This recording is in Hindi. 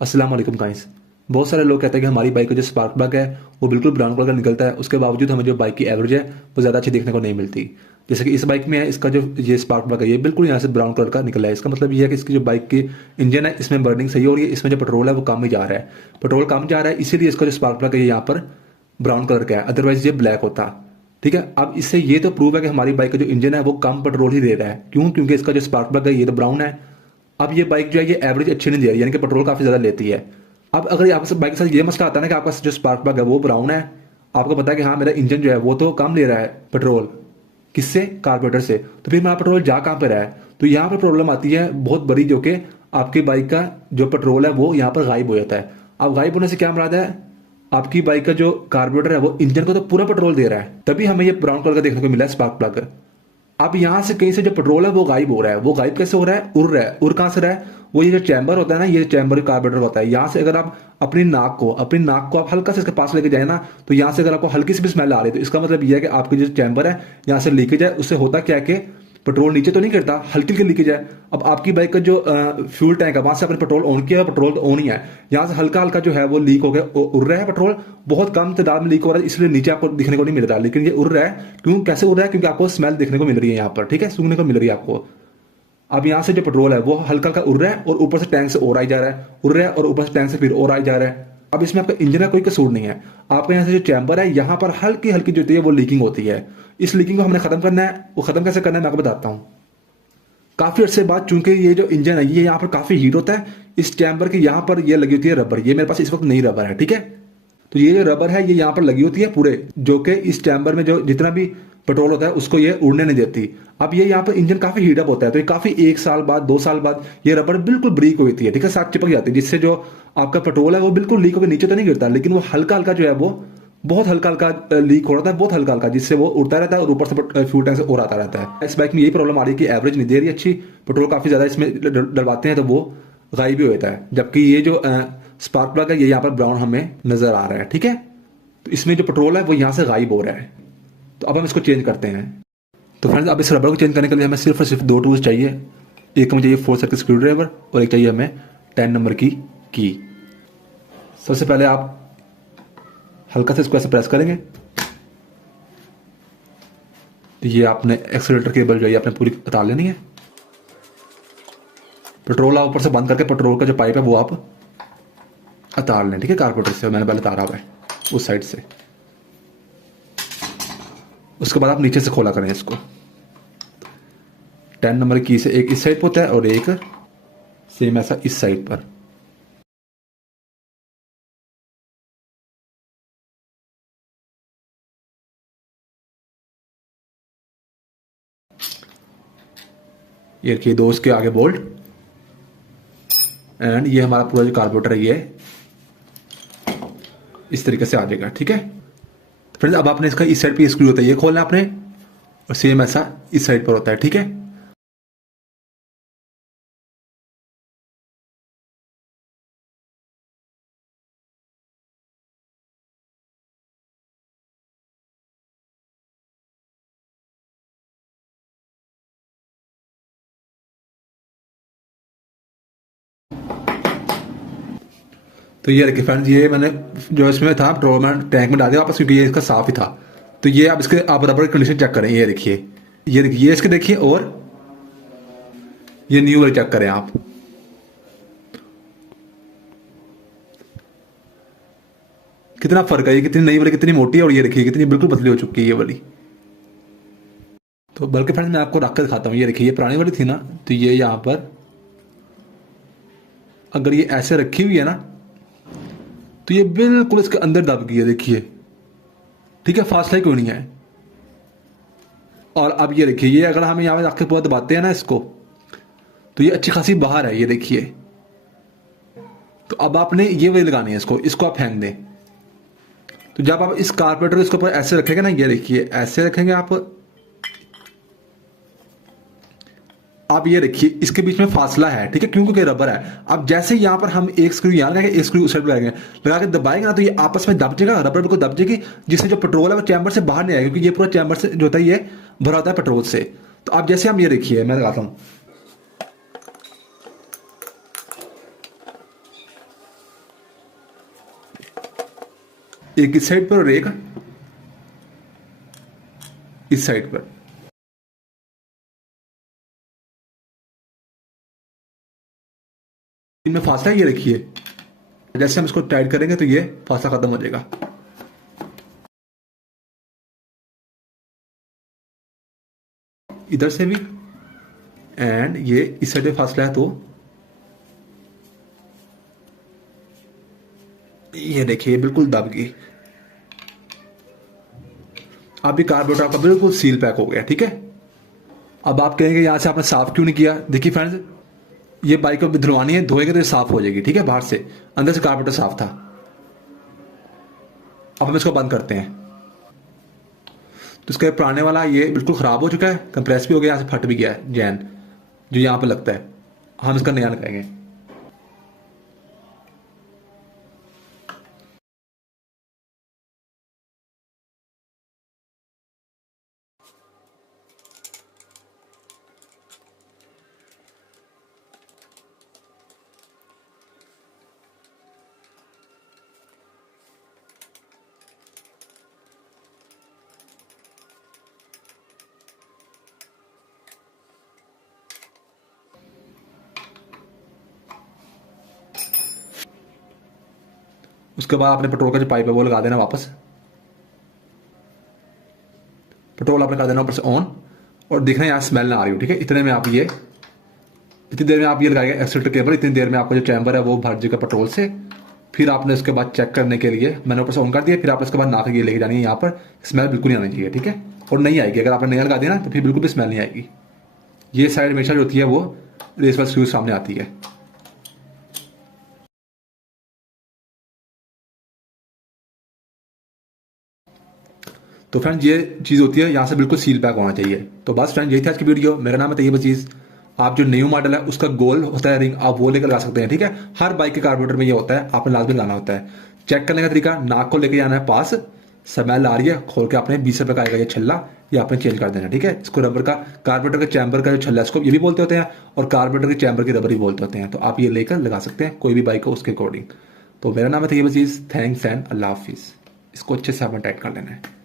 अस्सलाम वालेकुम गाइस। बहुत सारे लोग कहते हैं कि हमारी बाइक का जो स्पार्क प्लग है वो बिल्कुल ब्राउन कलर का निकलता है, उसके बावजूद हमें जो बाइक की एवरेज है वो ज़्यादा अच्छी देखने को नहीं मिलती। जैसे कि इस बाइक में है, इसका जो ये स्पार्क प्लग है ये बिल्कुल यहाँ से ब्राउन कलर का निकला है। इसका मतलब ये है कि इसकी जो बाइक की इंजन है इसमें बर्निंग सही हो रही है, इसमें जो पेट्रोल है वो कम ही जा रहा है। पेट्रोल कम जा रहा है इसीलिए इसका जो स्पार्क प्लग है ये यहाँ पर ब्राउन कलर का है, अदरवाइज ये ब्लैक होता। ठीक है, अब इससे ये तो प्रूव है कि हमारी बाइक का जो इंजन है वो कम पेट्रोल ही दे रहा है। क्यों? क्योंकि इसका जो स्पार्क प्लग है ये तो ब्राउन है। अब ये बाइक जो है ये एवरेज अच्छी नहीं दे रही, यानी कि पेट्रोल काफ़ी ज़्यादा लेती है। अब अगर आपके बाइक के साथ ये मसला आता है ना कि आपका जो स्पार्क प्लग है वो ब्राउन है, आपको पता है कि हाँ मेरा इंजन जो है वो तो कम ले रहा है पेट्रोल, किससे? कार्बोरेटर से। तो फिर मेरा पेट्रोल जा कहाँ पे रहा है? तो यहाँ पर प्रॉब्लम आती है बहुत बड़ी, जो कि आपकी बाइक का जो पेट्रोल है वो यहाँ पर गायब हो जाता है। अब गायब होने से क्या मुराद है? आपकी बाइक का जो कार्बोरेटर है वो इंजन को तो पूरा पेट्रोल दे रहा है, तभी हमें ये ब्राउन कलर का देखने को मिला है स्पार्क प्लग। अब यहां से कहीं से जो पेट्रोल है वो गायब हो रहा है। वो गायब कैसे हो रहा है? उड़ रहा है। उड़ कहां से रहा है? वो ये जो चैम्बर होता है ना, ये चैम्बर कार्बोरेटर होता है, यहाँ से अगर आप अपनी नाक को आप हल्का से इसके पास लेके जाए ना, तो यहाँ से अगर आपको हल्की सी भी स्मेल आ रही है तो इसका मतलब ये है कि आपकी जो चैम्बर है यहाँ से लीकेज है। उससे होता क्या है कि पेट्रोल नीचे तो नहीं गिरता, हल्की हल्की लीकेज है। अब आपकी बाइक का जो फ्यूल टैंक है वहां से आपने पेट्रोल ऑन किया है, पेट्रोल तो ऑन ही है, यहाँ से हल्का हल्का जो है वो लीक हो गया, उड़ रहा है पेट्रोल, बहुत कम तादाद में लीक हो रहा है, इसलिए नीचे आपको दिखने को नहीं मिल रहा, लेकिन ये उड़ रहा है। क्यों? कैसे उड़ रहा है? क्योंकि आपको स्मेल देखने को मिल रही है यहाँ पर, ठीक है, सूंघने को मिल रही है आपको। अब यहाँ से जो पेट्रोल है वो हल्का हल्का उड़ रहा है और ऊपर से टैंक से और आई जा रहा है, उड़ रहा है और ऊपर से टैंक से फिर और आई जा रहा है। अब इसमें आपका इंजन का कोई कसूर नहीं है, आपका यहाँ से जो चैम्बर है यहाँ पर हल्की हल्की जो होती है वो लीकिंग होती है। इस लीकिंग को हमने खत्म करना है। वो खत्म कैसे करना है मैं आपको बताता हूँ। काफी अरसे बाद, चूंकि ये जो इंजन है ये यहाँ पर काफी हीट होता है, इस चैम्बर के यहाँ पर ये लगी होती है रबर। ये मेरे पास इस वक्त नई रबर है, ठीक है। तो ये जो रबर है ये यहाँ पर लगी होती है पूरे, जो कि इस चैम्बर में जो जितना भी पेट्रोल होता है उसको ये उड़ने नहीं देती। अब ये यहाँ पर इंजन काफी हीट अप होता है, तो ये काफी 1 साल बाद 2 साल बाद ये रबर बिल्कुल ब्रीक होती है, ठीक है, साथ चिपक जाती है, जिससे जो आपका पेट्रोल है वो बिल्कुल लीक होकर नीचे तो नहीं गिरता, लेकिन वो हल्का हल्का जो है वो बहुत हल्का हल्का लीक हो रहा है, बहुत हल्का हल्का, जिससे वो उड़ता रहता है और ऊपर से फ्यूल टैंक से और आता रहता है। इस बाइक में यही प्रॉब्लम आ रही है कि एवरेज नहीं दे रही अच्छी, पेट्रोल काफी ज्यादा इसमें डलवाते हैं तो वो गायब भी होता है। जबकि ये जो स्पार्क प्लग है ये यहाँ पर ब्राउन हमें नजर आ रहा है, ठीक है। तो इसमें जो पेट्रोल है वो यहाँ से गायब हो रहा है। तो अब हम इसको चेंज करते हैं। तो फ्रेंड्स, अब इस रबर को चेंज करने के लिए हमें सिर्फ और सिर्फ दो टूल्स चाहिए। एक हमें चाहिए 4 सर्किट स्क्रू ड्राइवर और एक चाहिए हमें 10 नंबर की। सबसे पहले आप हल्का से इसको ऐसे प्रेस करेंगे तो ये आपने एक्सीलरेटर केबल जो है आपने पूरी उतार लेनी है। पेट्रोल आप ऊपर से बंद करके पेट्रोल का जो पाइप है वो आप उतार लें, ठीक है, कार्बोरेटर से। मैंने पहले उतारा हुआ है उस साइड से। उसके बाद आप नीचे से खोला करें इसको। 10 नंबर की से एक इस साइड पर होता है और एक सेम ऐसा इस साइड पर। ये रखिए दो इसके आगे बोल्ट, एंड ये हमारा पूरा जो कार्बोरेटर है ये इस तरीके से आ जाएगा, ठीक है। फ्रेंड्स, अब आपने इसका इस साइड पे स्क्रू होता है ये खोलना आपने, और सेम ऐसा इस साइड पर होता है, ठीक है। तो ये देखिए फ्रेंड्स, ये मैंने जो इसमें था पेट्रोल में टैंक में डाल दिया वापस, क्योंकि ये इसका साफ ही था। तो ये आप इसके आप रबर की कंडीशन चेक करें। ये देखिए, ये इसके देखिए, और ये न्यू वाली चेक करें आप। कितना फर्क है, ये कितनी नई वाली कितनी मोटी है, और ये देखिए कितनी बिल्कुल पतली हो चुकी है ये वाली। तो बल्कि फ्रेंड्स मैं आपको रख कर दिखाता हूँ। ये देखिए, ये पुरानी वाली थी ना, तो ये यहाँ पर अगर ये ऐसे रखी हुई है ना तो ये बिल्कुल इसके अंदर दब गई है, देखिए, ठीक है, फासला ही कोई नहीं है। और अब ये देखिए, ये अगर हम यहाँ पे रख के पूरा दबाते हैं ना इसको, तो ये अच्छी खासी बाहर है, ये देखिए। तो अब आपने ये वही लगानी है, इसको आप फेंक दें। तो जब आप इस कारपेंटर इसके ऊपर ऐसे रखेंगे ना, ये देखिए ऐसे रखेंगे आप ये देखिए इसके बीच में फासला है, ठीक है, क्योंकि रबर है। अब जैसे यहाँ पर हम एक स्क्रू यहाँ लगाएंगे, एक स्क्रू उस साइड लगाएंगे, लगा के दबाएंगे ना, तो ये आपस में दब जाएगा, रबर बिल्कुल दब जाएगी, जिससे जो पेट्रोल है वो चैम्बर से बाहर नहीं आएगा, क्योंकि ये पूरा चैम्बर से जो होता है ये भरा होता है पेट्रोल से। तो अब जैसे हम ये देखिए, मैं लगाता हूँ, एक इस साइड पर और एक इस साइड पर। इनमें फासला ये रखिए, जैसे हम इसको टाइट करेंगे तो ये फासला खत्म हो जाएगा। इधर से भी, एंड ये इस साइड पे फासला है, तो ये देखिए बिल्कुल दब गई। अभी कार्बोरेटर आपका बिल्कुल सील पैक हो गया। ठीक है, अब आप कहेंगे यहां से आपने साफ क्यों नहीं किया। देखिए फ्रेंड्स, ये बाइक को धुलवानी है, धोएंगे तो ये साफ हो जाएगी। ठीक है, बाहर से, अंदर से कार्बोरेटर साफ था। अब हम इसको बंद करते हैं। तो इसका पुराने वाला ये बिल्कुल खराब हो चुका है, कंप्रेस भी हो गया, यहाँ से फट भी गया है जैन, जो यहाँ पर लगता है। हम इसका नया लगाएंगे। उसके बाद आपने पेट्रोल का जो पाइप है वो लगा देना वापस। पेट्रोल आपने कर देना ऊपर से ऑन, और देखना यहाँ स्मेल ना आ रही हो। ठीक है, इतने में आप ये, इतनी देर में आप ये लगाएंगे एक्सीलेटर केबल, इतनी देर में आपका जो चैम्बर है वो भर जाएगा पेट्रोल से। फिर आपने उसके बाद चेक करने के लिए मैंने ऊपर से ऑन कर दिया, फिर आपने उसके बाद नाक ये लेके जानी है यहाँ पर। स्मेल बिल्कुल नहीं आनी चाहिए। ठीक है, और नहीं आएगी, अगर आपने नया लगा दिया ना तो फिर बिल्कुल भी स्मेल नहीं आएगी। ये साइड हमेशा जो होती है वो रेस वाली स्क्रू सामने आती है। तो फ्रेंड्स ये चीज़ होती है, यहाँ से बिल्कुल सील पैक होना चाहिए। तो बस फ्रेंड्स यही था आज की वीडियो। मेरा नाम है तैयब अजीज। आप जो न्यू मॉडल है उसका गोल होता है रिंग, आप वो लेकर लगा सकते हैं। ठीक है, हर बाइक के कार्बोरेटर में ये होता है, आपने लाजमी लगाना होता है। चेक करने का तरीका, नाक को लेकर जाना है पास, स्मेल आ रही है, खोल के आपने 20 रुपये का आएगा ये छल्ला, ये आपने चेंज कर देना। ठीक है, इसको रबर का, कार्बोरेटर के चैम्बर का जो छल्ला है इसको ये भी बोलते होते हैं, और कार्बोरेटर के चैम्बर की रबर भी बोलते होते हैं। तो आप ये लेकर लगा सकते हैं कोई भी बाइक हो उसके अकॉर्डिंग। तो मेरा नाम है तैयब अजीज। थैंक्स एंड अल्लाह हाफिज़। इसको अच्छे से आपने टाइट कर लेना है।